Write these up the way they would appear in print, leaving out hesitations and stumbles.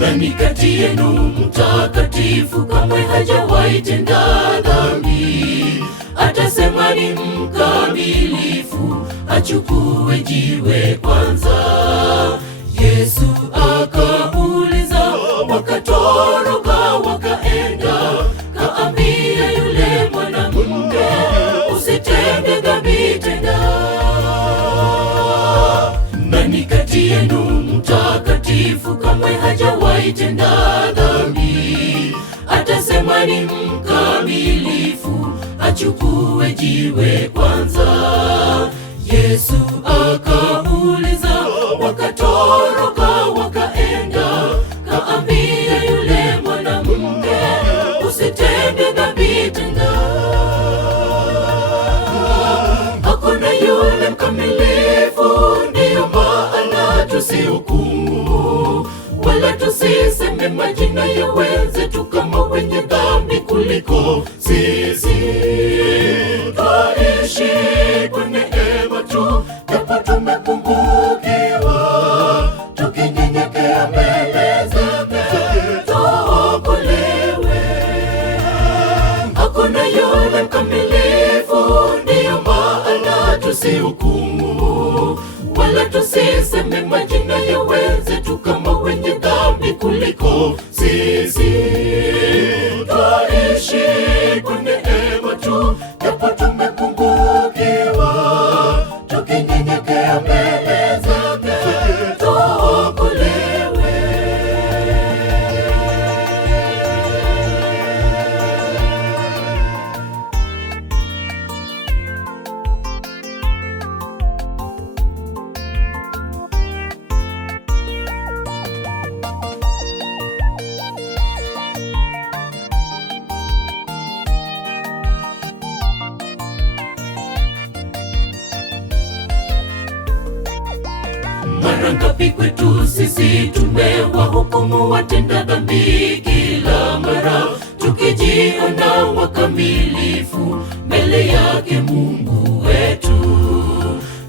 Nani kati yenu mtakatifu kamwe hajawahi tenda dhambi? Atasema ni mkamilifu, achukue jiwe kwanza. Yesu akauliza, wakatoroka wakaenda, kaambia yule mwanamke, usitende dhambi tena. Nani kati yenu mtakatifu kamwe hajawahi tenda dhambi? Atasema ni mkamilifu, achukue jiwe kwanza. Yesu akauliza, wakatoroka wakaenda, kaambia yule mwanamke, usitende dhambi tena. Hakuna yule mkamilifu, ndiyo maana tusihukumu, wala tusiseme majina ya wenzetu kama wenye dhambi kuliko sisi. Twaishi kwa neema tu, japo tumepungukiwa, tukinyenyekea mbele zake tuokolewe. Hakuna yule mkamilifu, ndiyo maana tusihukumu, wala tusiseme majina ya wenzetu kama wenye dhambi kuliko sisi. Twaishi kwa neema tu, japo tumepungukiwa, tukinyenyekea mbele zake tuokolewe. Mara ngapi kwetu sisi tumewahukumu watenda dhambi kila mara, tukijiona wakamilifu mbele yake Mungu wetu.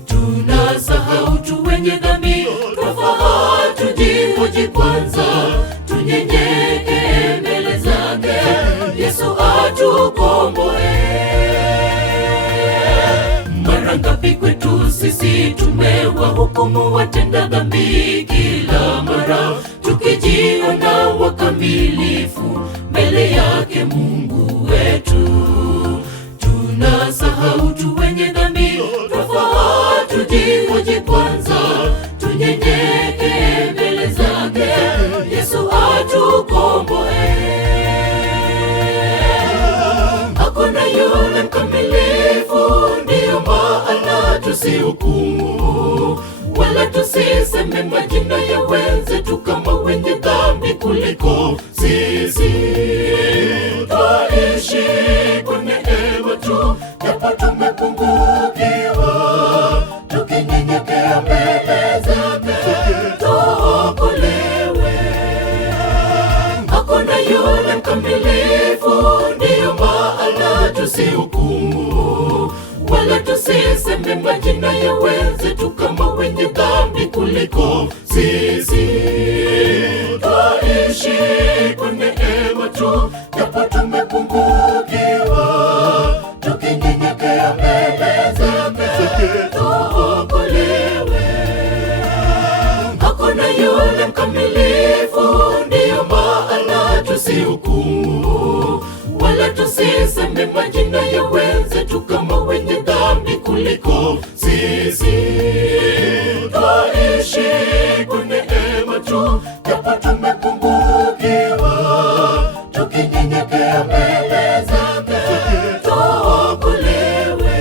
Tunasahau tu wenye dhambi, twafaa tujihoji kwanza, tunyenyekee mbele zake Yesu atukomboe. Mara ngapi kwetu sisi tumewahukumu watenda dhambi kila mara, tukijiona wakamilifu mbele yake Mungu wetu. Tunasahau tu wenye dhambi, twafaa tujihoji kwanza, tunyenyekee mbele zake Yesu atukomboe. Hakuna yule mkamilifu, ndiyo maana tusihukumu, wala tusiseme majina ya wenzetu kama wenye dhambi kuliko sisi. Twaishi kwa neema tu, japo tumepungukiwa, tukinyenyekea mbele zake tuokolewe. Hakuna yule mkamilifu, ndiyo maana tusihukumu, wala tusiseme majina ya wenzetu kama wenye dhambi kuliko sisi. Twaishi kwa neema tu, japo tumepungukiwa, tukinyenyekea mbele zake tuokolewe. Hakuna yule mkamilifu, ndiyo maana tusihukumu, wala tusiseme majina ya wenzetu kama wenye dhambi kuliko sisi. Twaishi kwa neema tu, japo tumepungukiwa, tukinyenyekea mbele zake tuokolewe.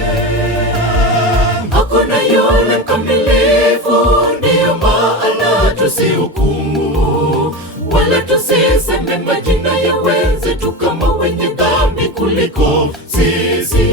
Hakuna yule mkamilifu, ndiyo maana tusihukumu, wala tusiseme majina ya wenzetu kama wenye dhambi dhambi kuliko sisi.